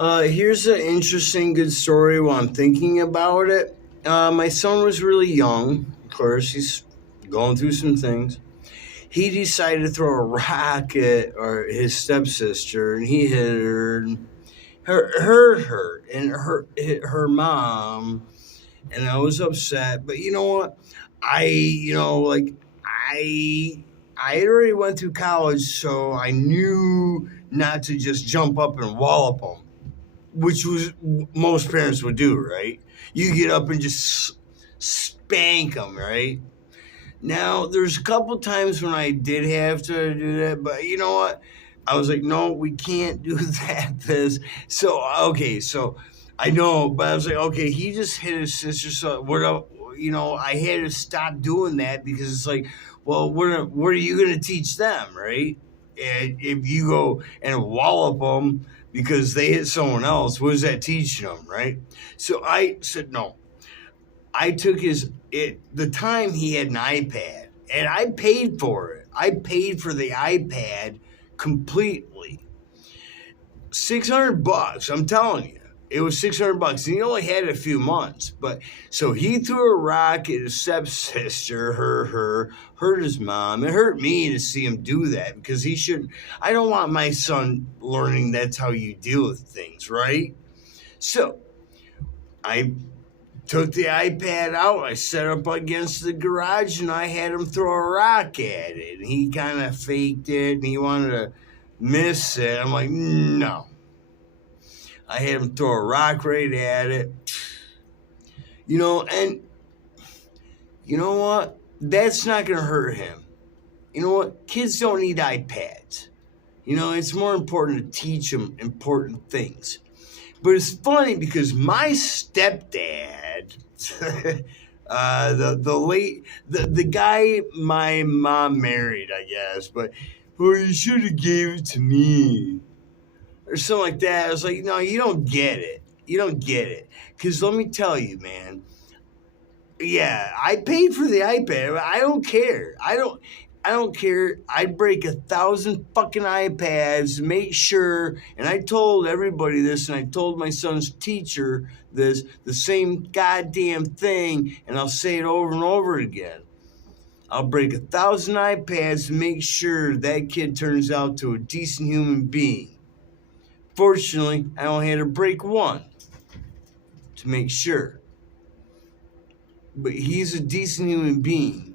Here's an interesting, good story while I'm thinking about it. My son was really young. Of course, he's going through some things. He decided to throw a rock at or his stepsister, and he hit her. And her, and her hit her mom, and I was upset. But you know what? I I had already went through college, so I knew not to just jump up and wallop them, which was most parents would do, right? You get up and just spank them, right? Now, there's a couple times when I did have to do that, but you know what? I was like, no, we can't do that. So I know, but I was like, okay, he just hit his sister. So what? I had to stop doing that because it's like, well, what are you going to teach them, right? And if you go and wallop them because they hit someone else, what is that teaching them, right? So I said no. I took the time he had an iPad, and I paid for it. I paid for the iPad completely. $600. I'm telling you, it was $600, and he only had it a few months. But so he threw a rock at his stepsister, hurt his mom. It hurt me to see him do that because he shouldn't. I don't want my son learning that's how you deal with things, right? So I took the iPad out, I set it up against the garage, and I had him throw a rock at it. And he kind of faked it, and he wanted to miss it. I'm like, no. I had him throw a rock right at it. And you know what? That's not going to hurt him. You know what? Kids don't need iPads. It's more important to teach them important things. But it's funny because my stepdad, the guy my mom married, I guess, but you should have gave it to me or something like that. I was like, no, you don't get it. You don't get it. Because let me tell you, man. Yeah, I paid for the iPad. I don't care. I don't care. I'd break 1,000 fucking iPads, make sure, and I told everybody this, and I told my son's teacher this, the same goddamn thing, and I'll say it over and over again. I'll break 1,000 iPads to make sure that kid turns out to a decent human being. Fortunately, I only had to break one to make sure. But he's a decent human being.